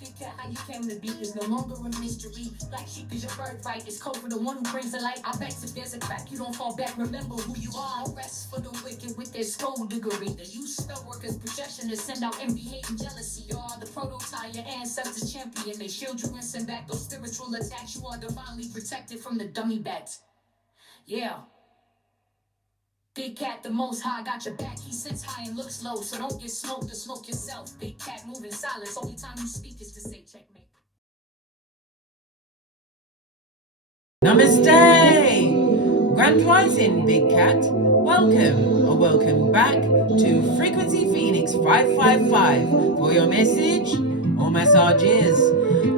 Big cat, how you came to be is no longer a mystery. Black sheep is your birthright. It's code for the one who brings the light. I bet if there's a crack, you don't fall back. Remember who you are. No rest for the wicked with their skullduggery. The use spell workers' projection to send out envy, hate, and jealousy. You are the prototype, your ancestors champion. They shield you and send back those spiritual attacks. You are divinely protected from the dummy bats. Yeah. Big cat, the most high, got your back. He sits high and looks low, so don't get smoked or smoke yourself. Big cat, move in silence. Only time you speak is to say checkmate. Namaste! Grand Rising, Big Cat. Welcome or welcome back to Frequency Phoenix 555 for your message or messages.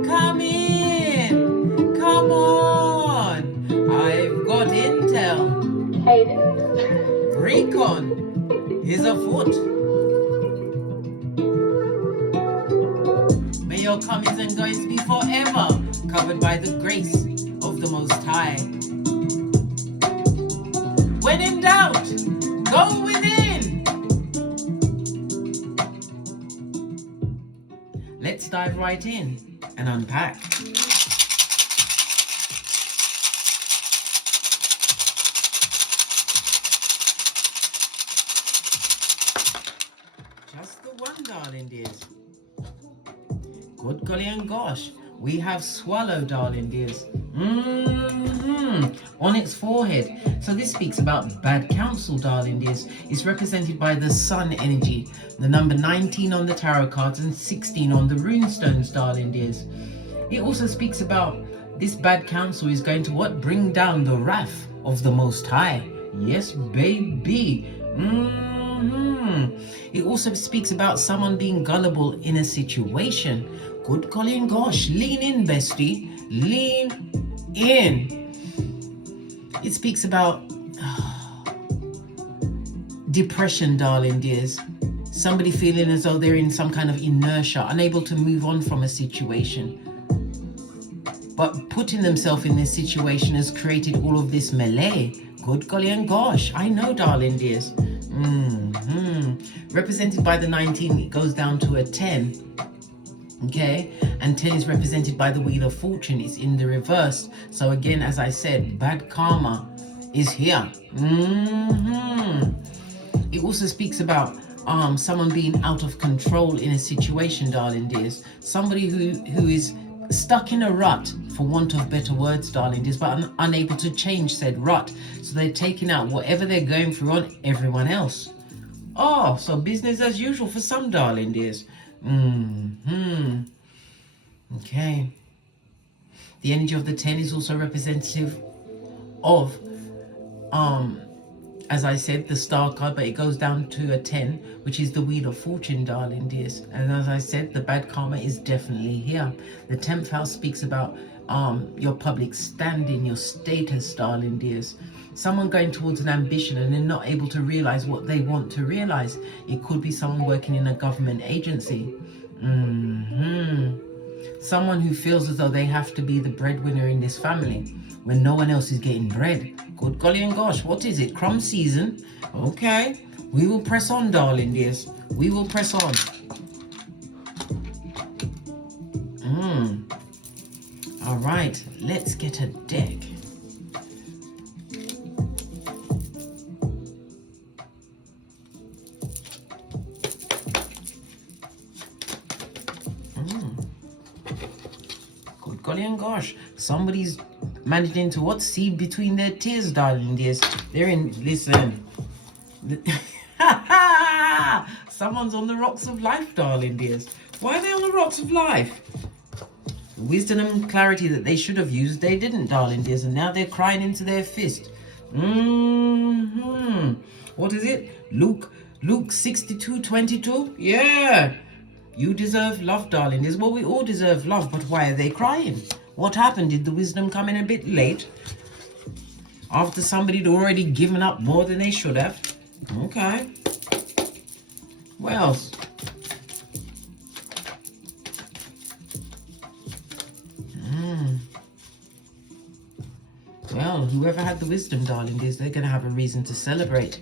Come in! Come on! I've got intel. Hate it. Recon is afoot. May your comings and goings be forever covered by the grace of the Most High. When in doubt, go within. Let's dive right in and unpack. Just the one, darling dears. Good golly and gosh, we have swallow, darling dears. On its forehead. So this speaks about bad counsel, darling dears. It's represented by the sun energy, the number 19 on the tarot cards and 16 on the runestones, darling dears. It also speaks about this bad counsel is going to what? Bring down the wrath of the Most High. Yes, baby. It also speaks about someone being gullible in a situation. Good golly and gosh, lean in, bestie. Lean in. It speaks about depression, darling dears. Somebody feeling as though they're in some kind of inertia, unable to move on from a situation. But putting themselves in this situation has created all of this melee. Good golly and gosh, I know, darling dears. Represented by the 19, it goes down to a 10. Okay, and 10 is represented by the Wheel of Fortune. It's in the reverse. So again, as I said, bad karma is here. It also speaks about someone being out of control in a situation, darling dears. Somebody who is stuck in a rut, for want of better words, darling dears, but unable to change said rut. So they're taking out whatever they're going through on everyone else. Oh, so business as usual for some, darling dears. Okay. The energy of the 10 is also representative of, as I said, the star card, but it goes down to a 10, which is the Wheel of Fortune, darling dears. And as I said, the bad karma is definitely here. The 10th house speaks about your public standing, your status, darling dears. Someone going towards an ambition and they're not able to realize what they want to realize. It could be someone working in a government agency. Someone who feels as though they have to be the breadwinner in this family when no one else is getting bread. Good golly and gosh, what is it? Crumb season? Okay, we will press on, darling dears. We will press on. All right, let's get a deck. Good golly and gosh, somebody's managing to what? See between their tears, darling dears. They're in, listen. Someone's on the rocks of life, darling dears. Why are they on the rocks of life? The wisdom and clarity that they should have used, they didn't, darling dears, and now they're crying into their fist. What is it? Luke 62:22? Yeah. You deserve love, darling dears. Well, we all deserve love, but why are they crying? What happened? Did the wisdom come in a bit late? After somebody had already given up more than they should have? Okay. What else? Well, whoever had the wisdom, darling dears, they're going to have a reason to celebrate.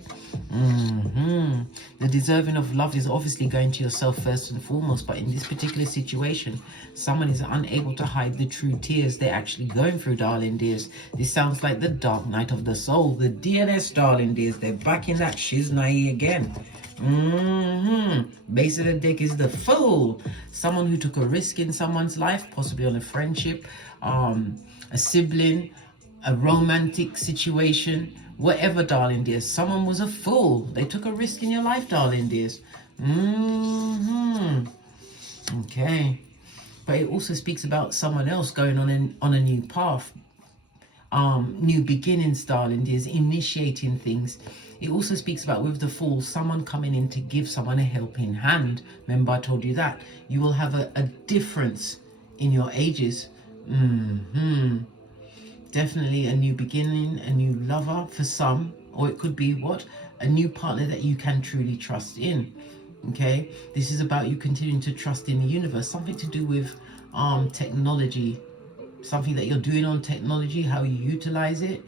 The deserving of love is obviously going to yourself first and foremost, but in this particular situation, someone is unable to hide the true tears they're actually going through, darling dears. This sounds like the dark night of the soul, the DNS, darling dears. They're back in that shiznai again. Base of the deck is the Fool. Someone who took a risk in someone's life, possibly on a friendship, a sibling, a romantic situation, whatever, darling dears. Someone was a fool. They took a risk in your life, darling dears. Okay. But it also speaks about someone else going on a new path. New beginnings, darling dears, initiating things. It also speaks about, with the Fool, someone coming in to give someone a helping hand. Remember I told you that. You will have a difference in your ages. Definitely a new beginning, a new lover for some, or it could be what? A new partner that you can truly trust in. Okay, this is about you continuing to trust in the universe. Something to do with technology, something that you're doing on technology, how you utilize it.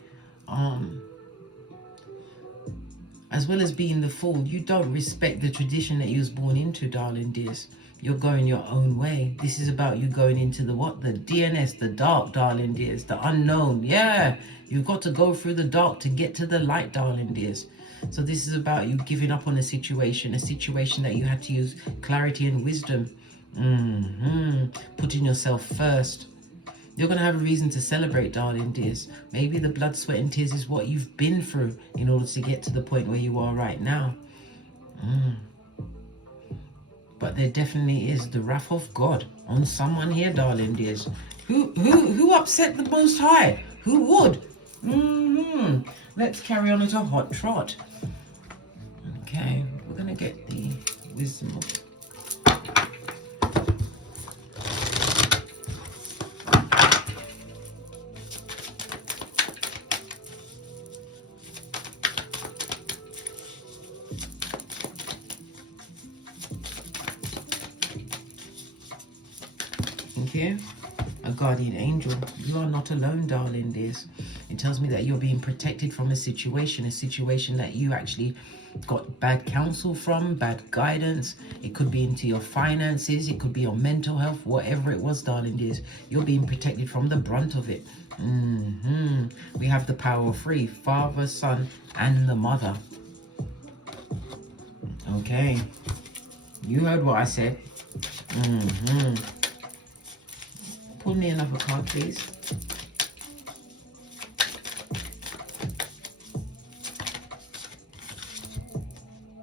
As well as being the Fool, you don't respect the tradition that you was born into, darling dears. You're going your own way. This is about you going into the what? The DNS, the dark, darling dears, the unknown. Yeah, you've got to go through the dark to get to the light, darling dears. So this is about you giving up on a situation that you had to use clarity and wisdom. Putting yourself first. You're going to have a reason to celebrate, darling dears. Maybe the blood, sweat and tears is what you've been through in order to get to the point where you are right now. But there definitely is the wrath of God on someone here, darling dears. Who upset the Most High? Who would? Let's carry on at a hot trot. Okay, we're going to get the wisdom of... Here, a guardian angel. You are not alone, darling dears. It tells me that you're being protected from a situation that you actually got bad counsel from, bad guidance. It could be into your finances, it could be your mental health, whatever it was, darling dears. You're being protected from the brunt of it. We have the power of three: Father, Son, and the Mother. Okay, you heard what I said. Pull me another card, please.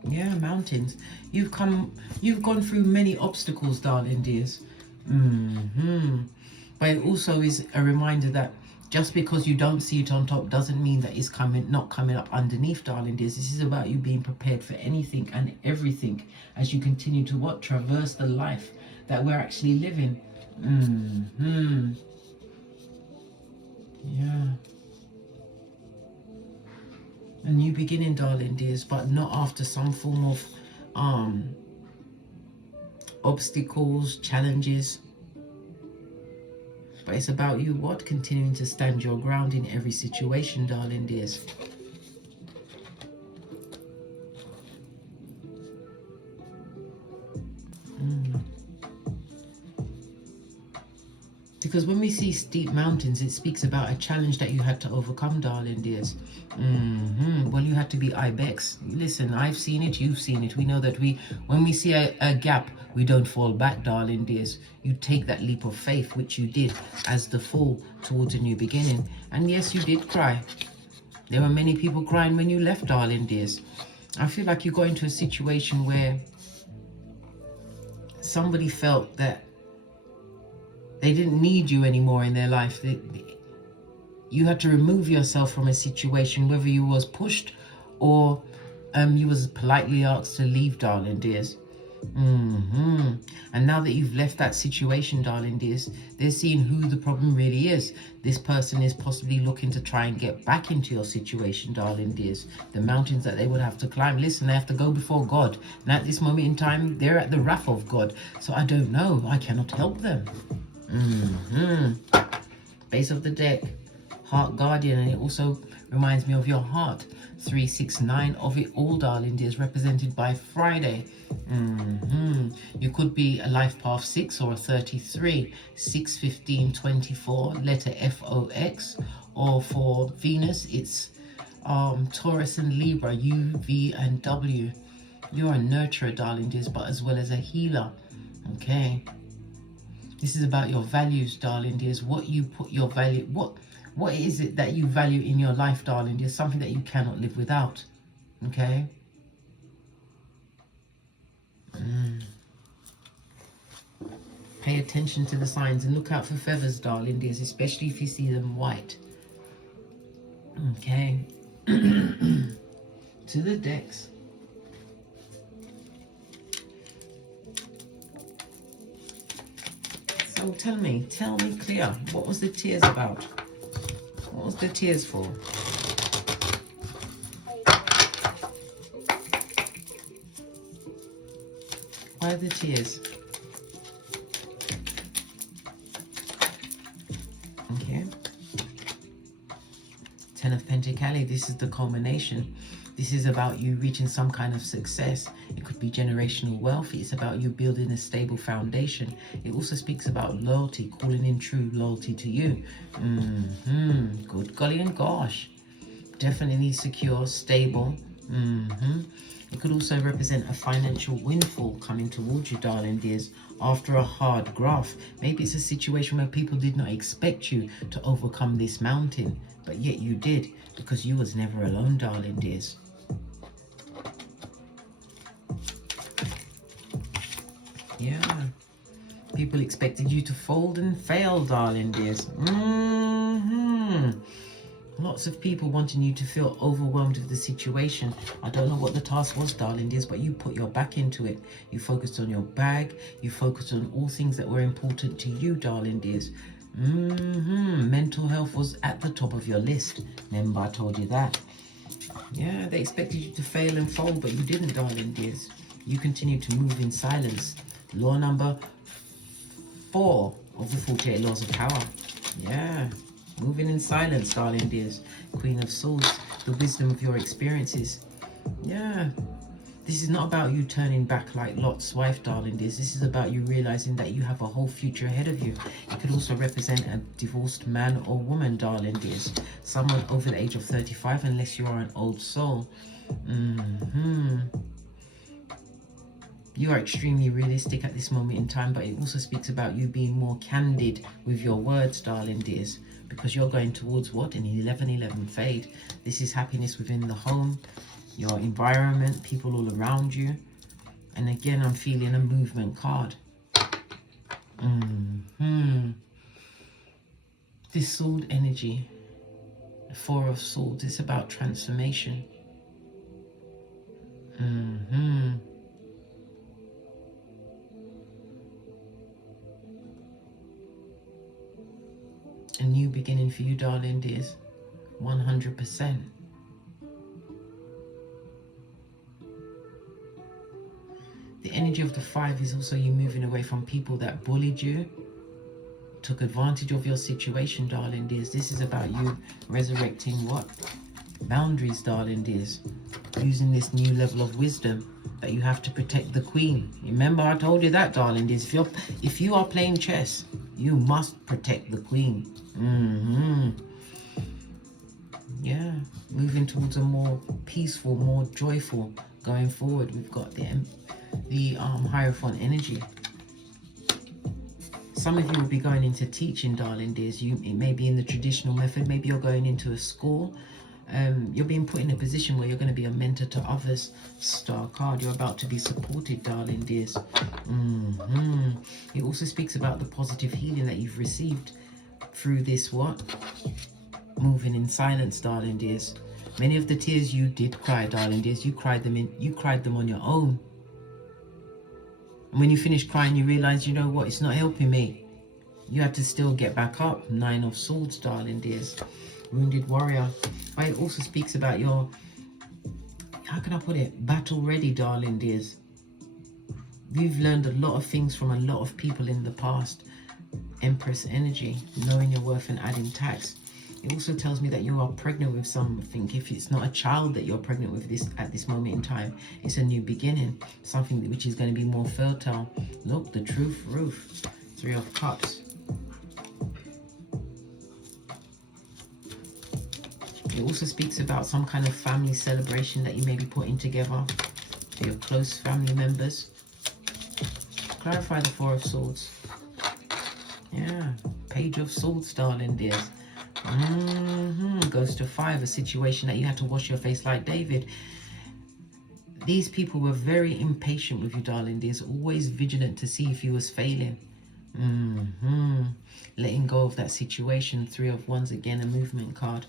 Yeah, mountains. You've gone through many obstacles, darling dears. But it also is a reminder that just because you don't see it on top doesn't mean that it's not coming up underneath, darling dears. This is about you being prepared for anything and everything as you continue to what? Traverse the life that we're actually living. Yeah. A new beginning, darling dears, but not after some form of obstacles, challenges. But it's about you what? Continuing to stand your ground in every situation, darling dears. Because when we see steep mountains, it speaks about a challenge that you had to overcome, darling dears. Well, you had to be ibex. Listen, I've seen it, you've seen it. We know that when we see a gap, we don't fall back, darling dears. You take that leap of faith, which you did as the Fool towards a new beginning. And yes, you did cry. There were many people crying when you left, darling dears. I feel like you got into a situation where somebody felt that they didn't need you anymore in their life. You had to remove yourself from a situation, whether you was pushed or you was politely asked to leave, darling dears. And now that you've left that situation, darling dears, they're seeing who the problem really is. This person is possibly looking to try and get back into your situation, darling dears. The mountains that they would have to climb. Listen, they have to go before God. And at this moment in time, they're at the wrath of God. So I don't know. I cannot help them. Base of the deck. heart guardian, and it also reminds me of your heart. 369 of it all, darling dears, represented by Friday. You could be a life path 6 or a 33, 6, 15, 24, letter FOX, or for Venus it's Taurus and Libra, U, V and W. You're a nurturer, darling dears, but as well as a healer. Okay, this is about your values, darling dears. What you put your value, what is it that you value in your life, darling dears? Something that you cannot live without. Okay. Pay attention to the signs and look out for feathers, darling dears, especially if you see them white. Okay. To the decks. So tell me clear, what was the tears about? What was the tears for? Why the tears? Okay. 10 of Pentacles, this is the culmination. This is about you reaching some kind of success. It could be generational wealth. It's about you building a stable foundation. It also speaks about loyalty, calling in true loyalty to you. Good golly and gosh. Definitely secure, stable. It could also represent a financial windfall coming towards you, darling dears, after a hard graft. Maybe it's a situation where people did not expect you to overcome this mountain, but yet you did, because you was never alone, darling dears. Yeah, people expected you to fold and fail, darling dears. Lots of people wanting you to feel overwhelmed with the situation. I don't know what the task was, darling dears, but you put your back into it. You focused on your bag. You focused on all things that were important to you, darling dears. Mental health was at the top of your list. Remember, I told you that. Yeah, they expected you to fail and fold, but you didn't, darling dears. You continued to move in silence. Law number 4 of the 48 laws of power. Yeah. Moving in silence, darling dears. Queen of Swords, the wisdom of your experiences. Yeah. This is not about you turning back like Lot's wife, darling dears. This is about you realizing that you have a whole future ahead of you. It could also represent a divorced man or woman, darling dears. Someone over the age of 35, unless you are an old soul. You are extremely realistic at this moment in time, but it also speaks about you being more candid with your words, darling dears, because you're going towards what? An 11-11 fade. This is happiness within the home, your environment, people all around you. And again, I'm feeling a movement card. This sword energy, the 4 of Swords, it's about transformation. A new beginning for you, darling dears. 100%. The energy of the 5 is also you moving away from people that bullied you, took advantage of your situation, darling dears. This is about you resurrecting what? Boundaries, darling dears. Using this new level of wisdom that you have to protect the queen. Remember, I told you that, darling dears. If you are playing chess, you must protect the queen. Yeah, moving towards a more peaceful, more joyful going forward. We've got the Hierophant energy. Some of you will be going into teaching, darling dears. It may be in the traditional method. Maybe you're going into a school. You're being put in a position where you're going to be a mentor to others. Star card, you're about to be supported, darling dears. It also speaks about the positive healing that you've received through this what? Moving in silence, darling dears. Many of the tears you did cry, darling dears, you cried them on your own. And when you finished crying, you realized, you know what, it's not helping me. You had to still get back up. 9 of Swords, darling dears. Wounded warrior. But it also speaks about your, how can I put it, battle ready, darling dears. You've learned a lot of things from a lot of people in the past. Empress energy, knowing your worth and adding tax. It also tells me that you are pregnant with something. If it's not a child that you're pregnant with this at this moment in time, it's a new beginning, something which is going to be more fertile. Look, the truth roof, 3 of Cups. It also speaks about some kind of family celebration that you may be putting together for your close family members. Clarify the 4 of Swords. Yeah, Page of Swords, darling dears. Goes to 5, a situation that you had to wash your face like David. These people were very impatient with you, darling dears, always vigilant to see if you was failing. Letting go of that situation. 3 of Wands, again, a movement card.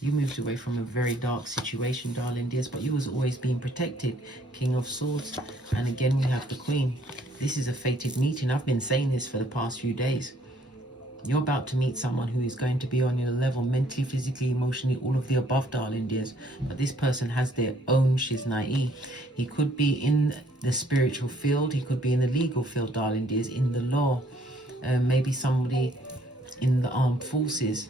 You moved away from a very dark situation, darling dears, but you was always being protected. King of Swords. And again, we have the Queen. This is a fated meeting. I've been saying this for the past few days. You're about to meet someone who is going to be on your level mentally, physically, emotionally, all of the above, darling dears. But this person has their own shiznai. He could be in the spiritual field. He could be in the legal field, darling dears, in the law. Maybe somebody in the armed forces.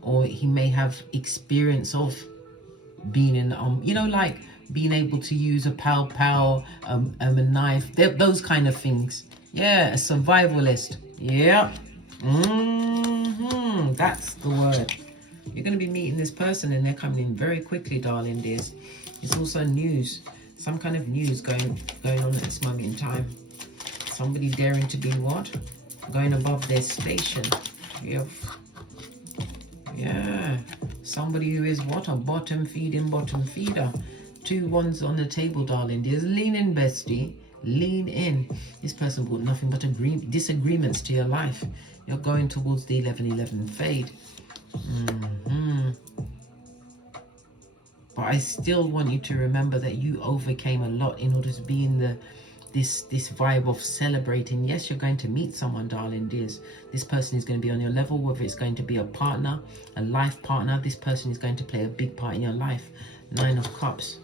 Or he may have experience of being in, you know, like being able to use a pow, a knife, those kind of things. Yeah, a survivalist. Yeah. That's the word. You're going to be meeting this person and they're coming in very quickly, darling dears. It's also news. Some kind of news going on at this moment in time. Somebody daring to be what? Going above their station. Yeah, somebody who is what? A bottom feeder. 2 wands on the table, darling dears. Lean in, bestie. Lean in. This person brought nothing but disagreements to your life. You're going towards the 11-11 fade. But I still want you to remember that you overcame a lot in order to be in this vibe of celebrating. Yes, you're going to meet someone, darling dears. This person is going to be on your level, whether it's going to be a partner, a life partner. This person is going to play a big part in your life. 9 of Cups.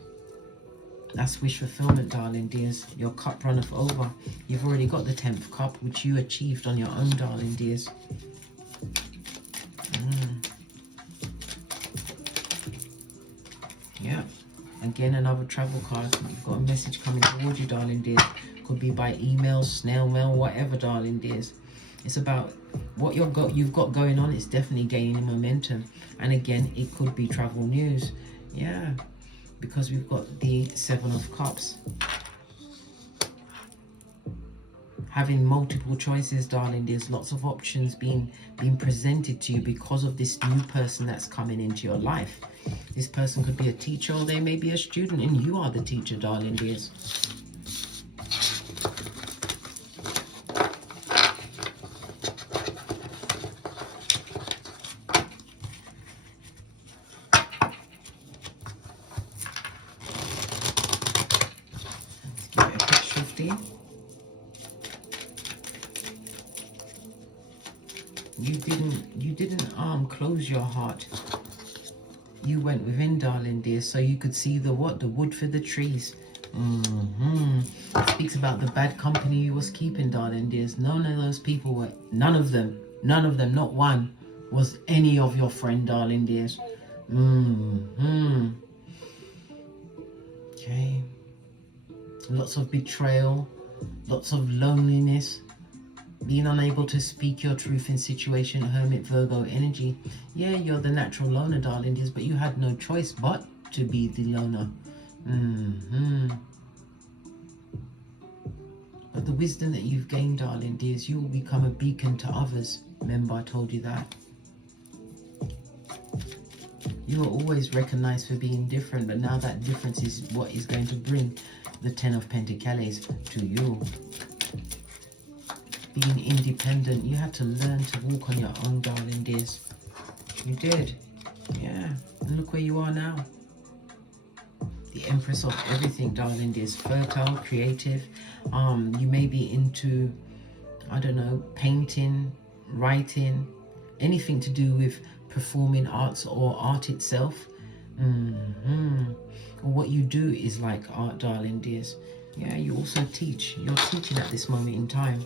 That's wish fulfillment, darling dears. Your cup runneth over. You've already got the 10th cup, which you achieved on your own, darling dears. Yeah. Again, another travel card. You've got a message coming towards you, darling dears. Could be by email, snail mail, whatever, darling dears. It's about what you've got going on. It's definitely gaining momentum. And again, it could be travel news. Yeah. Because we've got the 7 of Cups. Having multiple choices, darling. There's lots of options being presented to you because of this new person that's coming into your life. This person could be a teacher or they may be a student and you are the teacher, darling dears. You didn't close your heart. You went within, darling dear, so you could see the wood for the trees. It speaks about the bad company you was keeping, darling dears. None of those people were, none of them, not one was any of your friend, darling dears. Okay. Lots of betrayal, lots of loneliness, being unable to speak your truth in situation, Hermit, Virgo energy. Yeah, you're the natural loner, darling dears, but you had no choice but to be the loner. But the wisdom that you've gained, darling dears, you will become a beacon to others. Remember, I told you that. You are always recognized for being different, but now that difference is what is going to bring the 10 of Pentacles to you. Being independent, you had to learn to walk on your own, darling dears. You did. Yeah. And look where you are now. The Empress of everything, darling dears. Fertile, creative. You may be into, I don't know, painting, writing, anything to do with performing arts or art itself. Or what you do is like art, darling dears. Yeah, you also teach. You're teaching at this moment in time.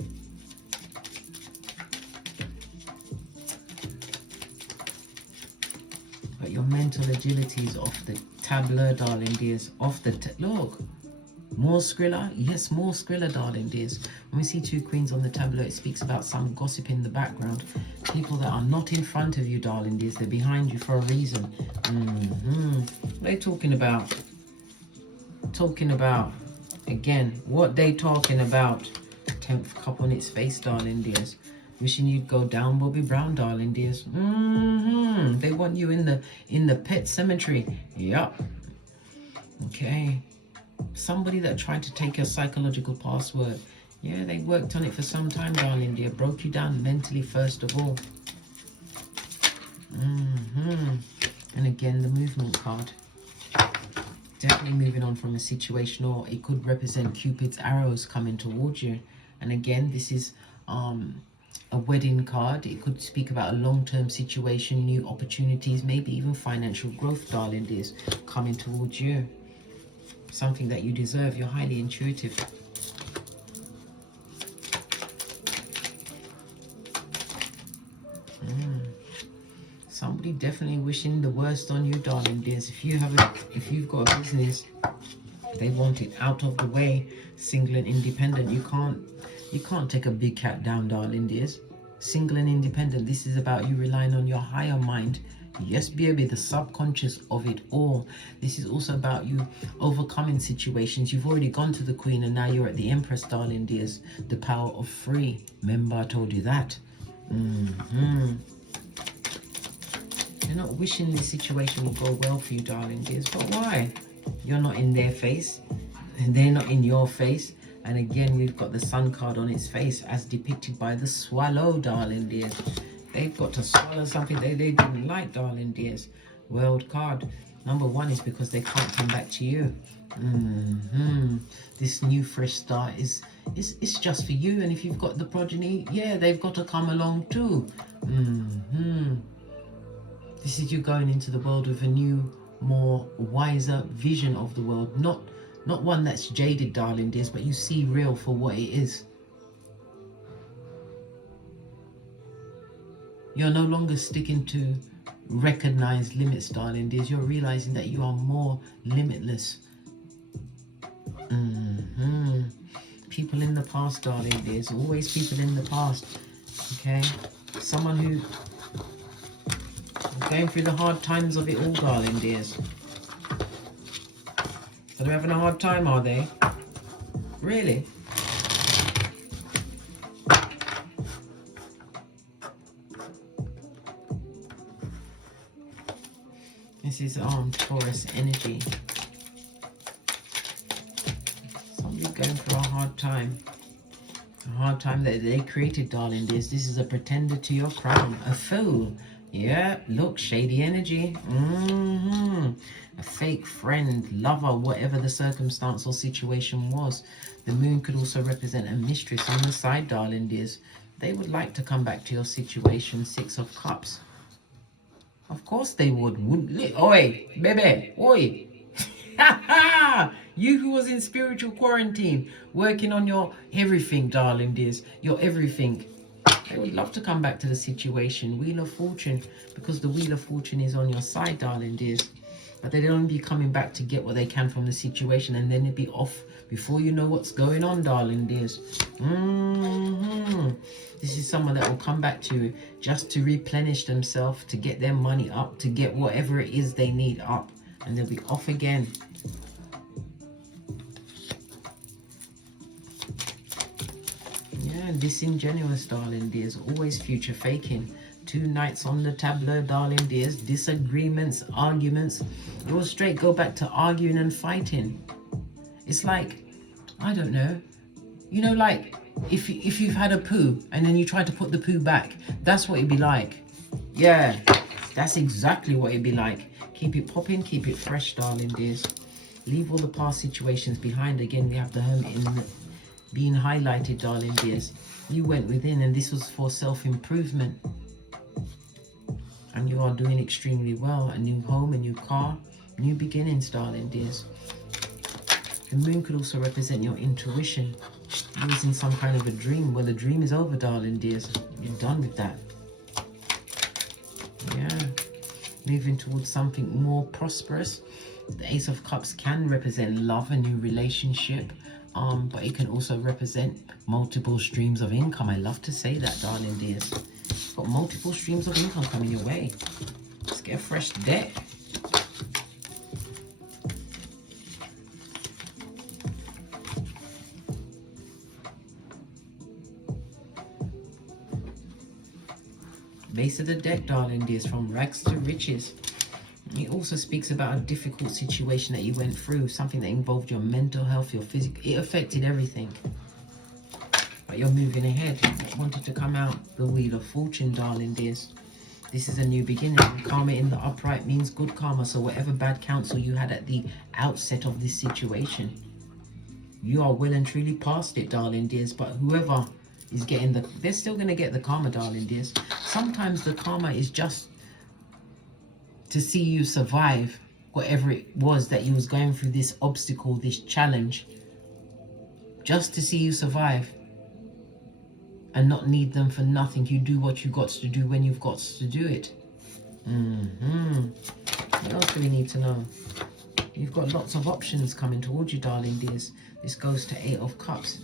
Your mental agility is off the tableau, darling dears. Off the look. More Skrilla? Yes, more Skrilla, darling dears. When we see 2 queens on the tableau, it speaks about some gossip in the background. People that are not in front of you, darling dears. They're behind you for a reason. What are they talking about? Again, what they talking about? 10th cup on its face, darling dears. Wishing you'd go down, Bobby Brown, darling dears. They want you in the pet cemetery. Yup. Okay. Somebody that tried to take your psychological password. Yeah, they worked on it for some time, darling dear. Broke you down mentally first of all. And again, the movement card. Definitely moving on from a situation, or it could represent Cupid's arrows coming towards you. And again, this is a wedding card. It could speak about a long-term situation, new opportunities, maybe even financial growth, darling dears, coming towards you. Something that you deserve. You're highly intuitive. Somebody definitely wishing the worst on you, darling dears. If you've got a business, they want it out of the way. Single and independent. You can't take a big cat down, darling dears. Single and independent. This is about you relying on your higher mind. Yes, baby, the subconscious of it all. This is also about you overcoming situations. You've already gone to the Queen and now you're at the Empress, darling dears. The power of 3. Remember, I told you that. You're not wishing this situation will go well for you, darling dears. But why? You're not in their face. And they're not in your face. And again, we've got the Sun card on its face as depicted by the swallow, darling dears. They've got to swallow something they didn't like, darling dears. World card. Number 1 is because they can't come back to you. This new fresh start it's just for you. And if you've got the progeny, yeah, they've got to come along too. This is you going into the world with a new, more wiser vision of the world. Not one that's jaded, darling dears, but you see real for what it is. You're no longer sticking to recognized limits, darling dears. You're realizing that you are more limitless. People in the past, darling dears. Always people in the past. Okay? Someone who is going through the hard times of it all, darling dears. So they're having a hard time, are they? Really? This is Taurus energy. Somebody going through a hard time. A hard time that they created, darling dears. This is a pretender to your crown. A fool. Yeah, look, shady energy. A fake friend, lover, whatever the circumstance or situation was. The moon could also represent a mistress on the side, darling dears. They would like to come back to your situation. 6 of Cups. Of course they would, wouldn't they? Oi, baby, oi. You who was in spiritual quarantine, working on your everything, darling dears. Your everything. They would love to come back to the situation. Wheel of Fortune, because the Wheel of Fortune is on your side, darling dears. But they'd only be coming back to get what they can from the situation, and then it'd be off before you know what's going on, darling dears. This is someone that will come back to you just to replenish themselves, to get their money up, to get whatever it is they need up, and they'll be off again. Yeah, disingenuous, darling dears. Always future faking. 2 knights on the tableau, darling dears. Disagreements, arguments. You will straight go back to arguing and fighting. It's like, I don't know. You know, like if you've had a poo and then you try to put the poo back. That's what it'd be like. Yeah, that's exactly what it'd be like. Keep it popping, keep it fresh, darling dears. Leave all the past situations behind. Again, we have the Hermit being highlighted, darling dears. You went within and this was for self-improvement. And you are doing extremely well. A new home, a new car, new beginnings, darling dears. The moon could also represent your intuition. Using some kind of a dream. Well, the dream is over, darling dears. You're done with that. Yeah. moving towards something more prosperous. The Ace of Cups can represent love, a new relationship, but it can also represent multiple streams of income. I love to say that, darling dears. Got multiple streams of income coming your way. Let's get a fresh deck. Base of the deck, darling dears, from rags to riches. It also speaks about a difficult situation that you went through, something that involved your mental health, your physical. It affected everything. But you're moving ahead. I wanted to come out the Wheel of Fortune, darling dears. This is a new beginning. Karma in the upright means good karma. So whatever bad counsel you had at the outset of this situation, you are well and truly past it, darling dears. But whoever is getting they're still going to get the karma, darling dears. Sometimes the karma is just to see you survive whatever it was that you was going through, this obstacle, this challenge, just to see you survive and not need them for nothing. You do what you got to do when you've got to do it. What else do we need to know? You've got lots of options coming towards you, darling dears. This goes to 8 of Cups.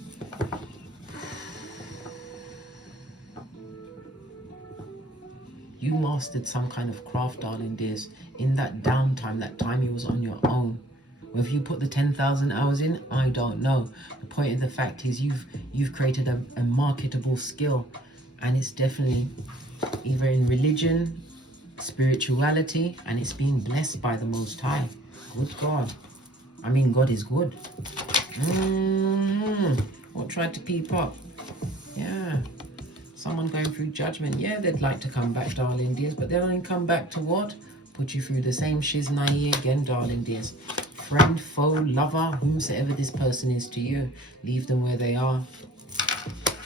You mastered some kind of craft, darling dears, in that downtime, that time you was on your own. Whether you put the 10,000 hours in, I don't know. The point of the fact is you've created a marketable skill, and it's definitely either in religion, spirituality, and it's being blessed by the Most High. Good God. I mean, God is good. What tried to peep up? Yeah. Someone going through judgment. Yeah, they'd like to come back, darling dears, but they'll only come back to what? Put you through the same shiznai again, darling dears. Friend, foe, lover, whomsoever this person is to you, leave them where they are.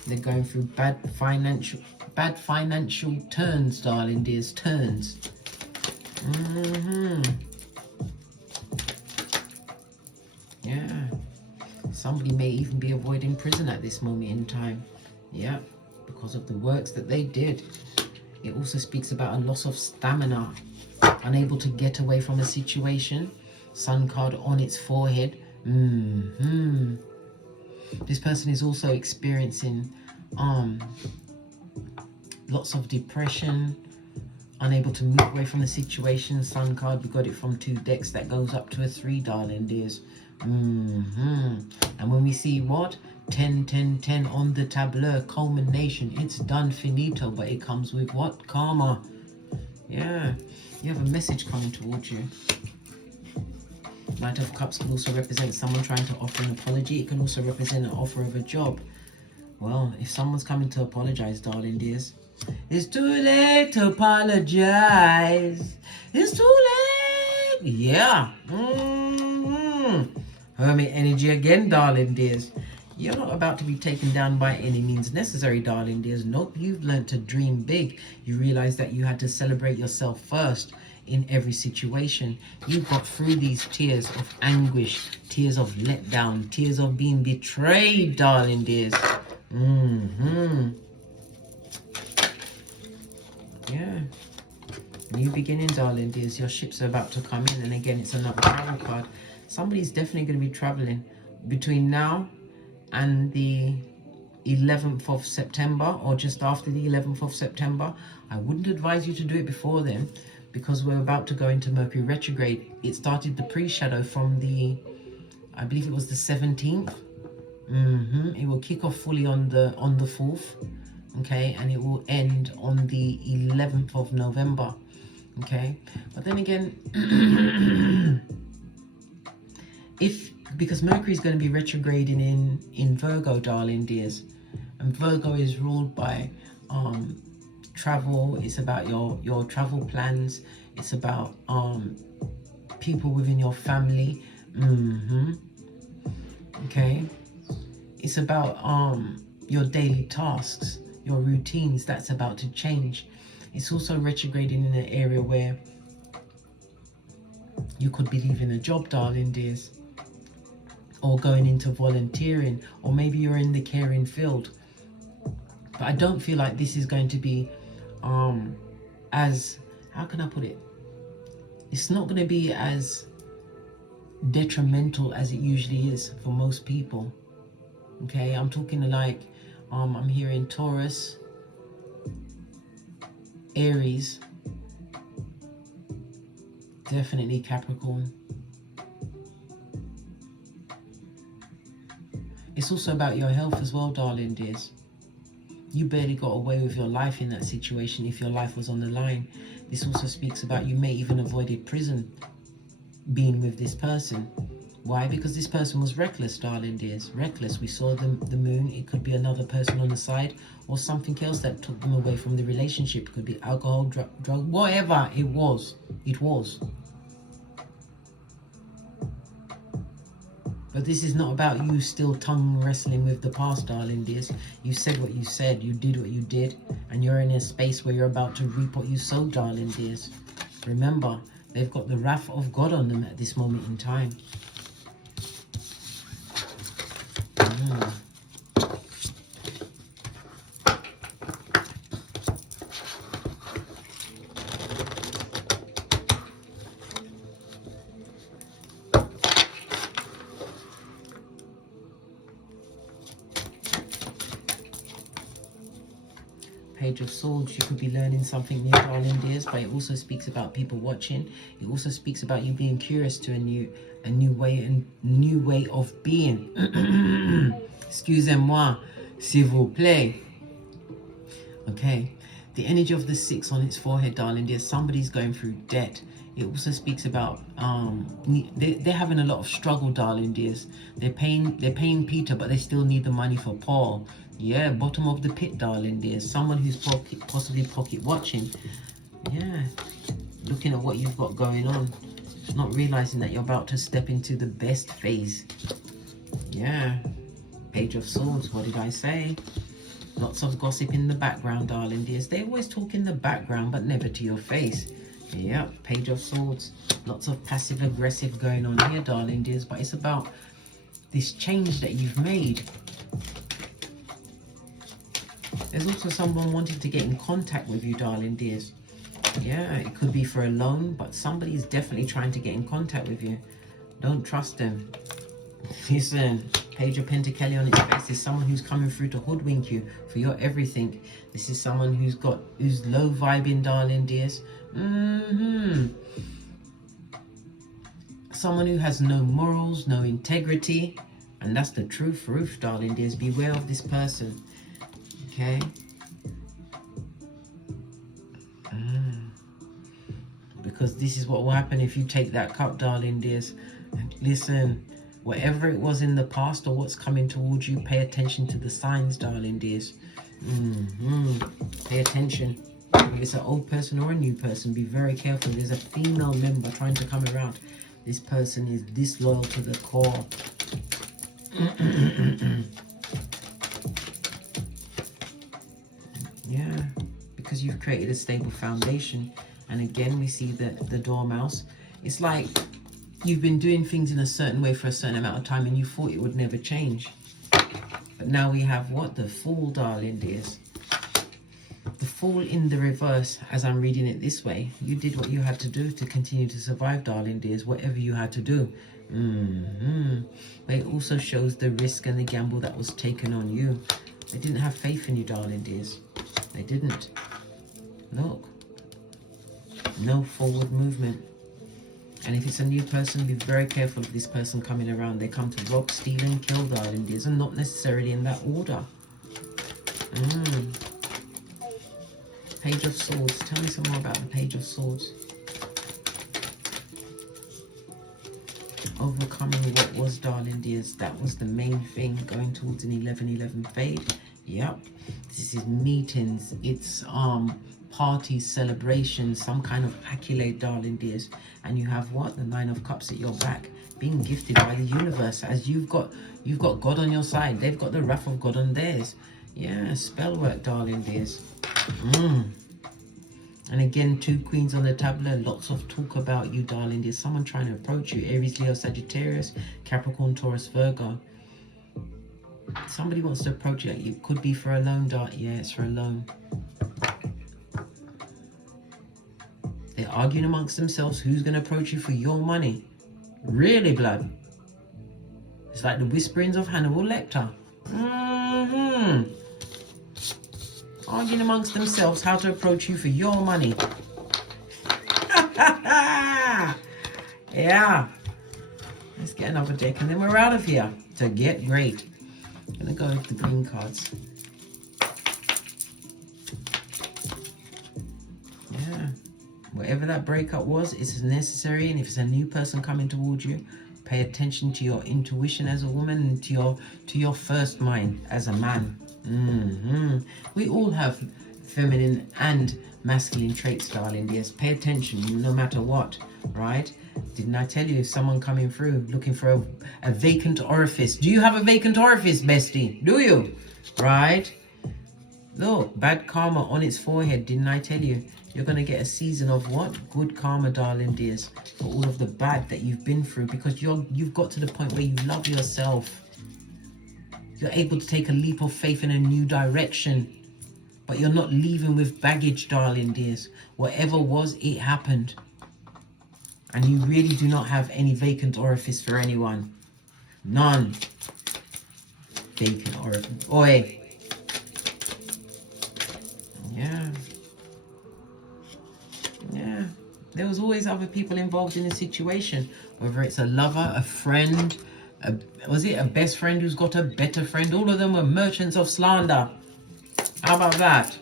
They're going through bad financial turns, darling dears, turns. Yeah. Somebody may even be avoiding prison at this moment in time. Yeah. Because of the works that they did. It also speaks about a loss of stamina, unable to get away from a situation. Sun card on its forehead. This person is also experiencing lots of depression, unable to move away from the situation. Sun card, we got it from 2 decks, that goes up to a 3, darling dears. And when we see what? 10, 10, 10 on the tableau, culmination, it's done, finito, but it comes with what? Karma. Yeah, you have a message coming towards you. Knight of Cups can also represent someone trying to offer an apology. It can also represent an offer of a job. Well, if someone's coming to apologize, darling dears, it's too late to apologize. It's too late. Yeah. Hermit energy again, darling dears. You're not about to be taken down by any means necessary, darling dears. Nope, you've learned to dream big. You realize that you had to celebrate yourself first in every situation. You got through these tears of anguish, tears of letdown, tears of being betrayed, darling dears. Yeah. New beginning, darling dears. Your ships are about to come in, and again, it's another travel card. Somebody's definitely going to be traveling between now and the 11th of September, or just after the 11th of September. I wouldn't advise you to do it before then, because we're about to go into Mercury retrograde. It started the pre-shadow from the, I believe it was the 17th. It will kick off fully on the 4th, okay, and it will end on the 11th of November, okay. But then again, because Mercury is going to be retrograding in Virgo, darling dears, and Virgo is ruled by travel. It's about your travel plans. It's about people within your family. Okay. It's about your daily tasks, your routines. That's about to change. It's also retrograding in an area where you could be leaving a job, darling dears, or going into volunteering, or maybe you're in the caring field. But I don't feel like this is going to be as, how can I put it? it's not going to be as detrimental as it usually is for most people. Okay, I'm talking like I'm hearing Taurus, Aries, definitely Capricorn. It's also about your health as well, darling dears. You barely got away with your life in that situation if your life was on the line. This also speaks about you may even avoided prison being with this person. Why? Because this person was reckless, darling dears. Reckless. We saw the moon. It could be another person on the side or something else that took them away from the relationship. It could be alcohol, drug, whatever it was. It was. But this is not about you still tongue wrestling with the past, darling dears. You said what you said, you did what you did, and you're in a space where you're about to reap what you sowed, darling dears. Remember, they've got the wrath of God on them at this moment in time. Page of Swords, you could be learning something new, darling dears, but it also speaks about people watching. It also speaks about you being curious to a new way of being. Excusez-moi, s'il vous plaît. Okay, the energy of the 6 on its forehead, darling dear. Somebody's going through debt. It also speaks about they're having a lot of struggle, darling dears. They're paying Peter, but they still need the money for Paul. Yeah, bottom of the pit, darling dears. Someone who's possibly pocket watching. Yeah, looking at what you've got going on, not realizing that you're about to step into the best phase. Yeah, Page of Swords. What did I say? Lots of gossip in the background, darling dears. They always talk in the background, but never to your face. Yep, Page of Swords. Lots of passive aggressive going on here, darling dears. But it's about this change that you've made. There's also someone wanting to get in contact with you, darling dears. Yeah, it could be for a loan, but somebody is definitely trying to get in contact with you. Don't trust them. Listen, Page of Pentacles on its face is someone who's coming through to hoodwink you for your everything. This is someone who's low vibing, darling dears. Someone who has no morals, no integrity, and that's the truth, darling dears. Beware of this person. Okay. Because this is what will happen if you take that cup, darling dears. Listen, whatever it was in the past or what's coming towards you, pay attention to the signs, darling dears. Pay attention. If it's an old person or a new person, be very careful. There's a female member trying to come around. This person is disloyal to the core. Yeah, because you've created a stable foundation. And again, we see the dormouse. It's like you've been doing things in a certain way for a certain amount of time and you thought it would never change. But now we have what? The Fool, darling dears. The Fool in the reverse, as I'm reading it this way. You did what you had to do to continue to survive, darling dears, whatever you had to do. But it also shows the risk and the gamble that was taken on you. They didn't have faith in you, darling dears. They didn't. Look. No forward movement. And if it's a new person, be very careful of this person coming around. They come to rob, steal and kill, darling dears, and not necessarily in that order. Page of Swords. Tell me some more about the Page of Swords. Overcoming what was, darling dears. That was the main thing. Going towards an 11-11 fade. Yep. This is meetings. It's parties, celebrations, some kind of accolade, darling dears. And you have what? The 9 of Cups at your back. Being gifted by the universe. As you've got God on your side. They've got the wrath of God on theirs. Yeah, spell work, darling dears. And again, 2 queens on the tableau. Lots of talk about you, darling dears. Someone trying to approach you. Aries, Leo, Sagittarius, Capricorn, Taurus, Virgo. Somebody wants to approach you. It could be for a loan, yeah, it's for a loan. They arguing amongst themselves who's going to approach you for your money. Really, blood? It's like the whisperings of Hannibal Lecter. Arguing amongst themselves how to approach you for your money. Yeah. Let's get another deck and then we're out of here. To get great. I'm going to go with the green cards. Yeah. Whatever that breakup was, it's necessary. And if it's a new person coming towards you, pay attention to your intuition as a woman and to your first mind as a man. We all have feminine and masculine traits, darling dears. Pay attention no matter what, right? Didn't I tell you someone coming through looking for a vacant orifice? Do you have a vacant orifice, bestie? Do you? Right? Look, bad karma on its forehead. Didn't I tell you? You're going to get a season of what? Good karma, darling dears. For all of the bad that you've been through. Because you've got to the point where you love yourself. You're able to take a leap of faith in a new direction. But you're not leaving with baggage, darling dears. Whatever was, it happened. And you really do not have any vacant orifice for anyone. None. Vacant orifice. Oi. Yeah. Yeah. There was always other people involved in the situation. Whether it's a lover, a friend, was it a best friend who's got a better friend? All of them were merchants of slander. How about that?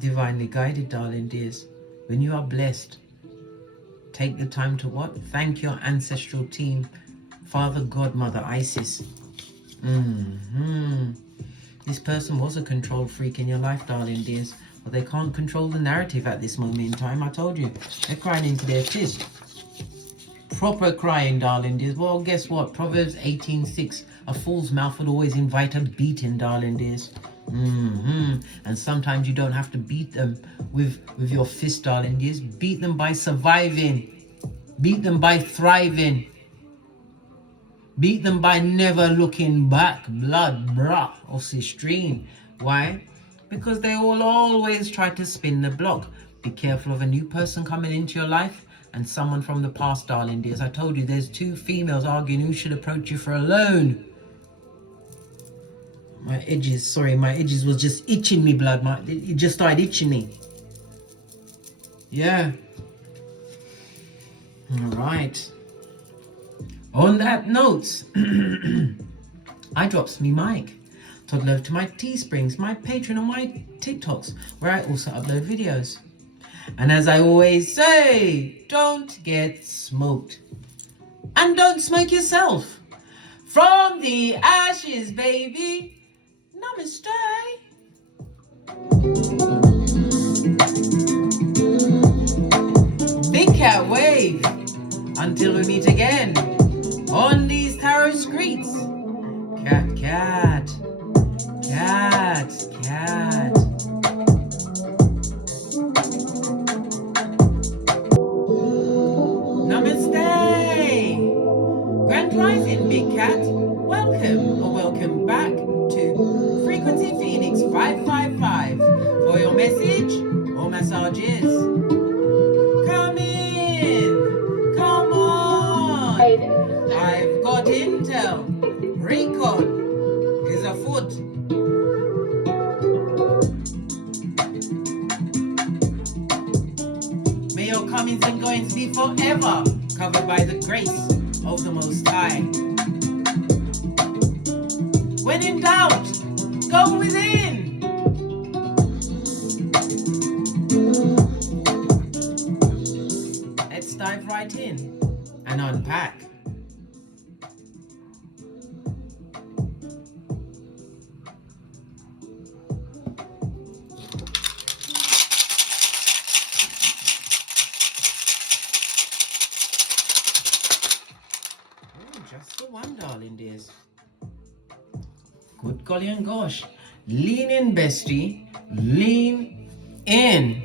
Divinely guided, darling dears. When you are blessed, take the time to what? Thank your ancestral team. Father, God, Mother, Isis. This person was a control freak in your life, darling dears. But they can't control the narrative at this moment in time. I told you. They're crying into their fist. Proper crying, darling dears. Well, guess what? Proverbs 18:6. A fool's mouth would always invite a beating, darling dears. And sometimes you don't have to beat them with your fist, darling dears. Beat them by surviving. Beat them by thriving. Beat them by never looking back. Blood, bruh, or sistrine. Why? Because they will always try to spin the block. Be careful of a new person coming into your life and someone from the past, darling dears. I told you there's two females arguing who should approach you for a loan. My edges was just itching me, blood. It just started itching me. Yeah. All right. On that note, I drops me mic. Toddle over to my Teesprings, my Patreon, and my TikToks, where I also upload videos. And as I always say, don't get smoked. And don't smoke yourself. From the ashes, baby. Namaste. Big cat wave. Until we meet again on these tarot streets. Cat, cat. Cat, cat. Namaste. Grand Rising, Big Cat. Welcome or welcome back to Frequency Phoenix 555 for your message or massages. Come in. Come on. I've got intel. Recon is afoot. May your comings and goings be forever covered by the grace of the Most High. When in doubt, go within. Let's dive right in and unpack. Just the one, darling dears. Good golly and gosh. Lean in, bestie. Lean in.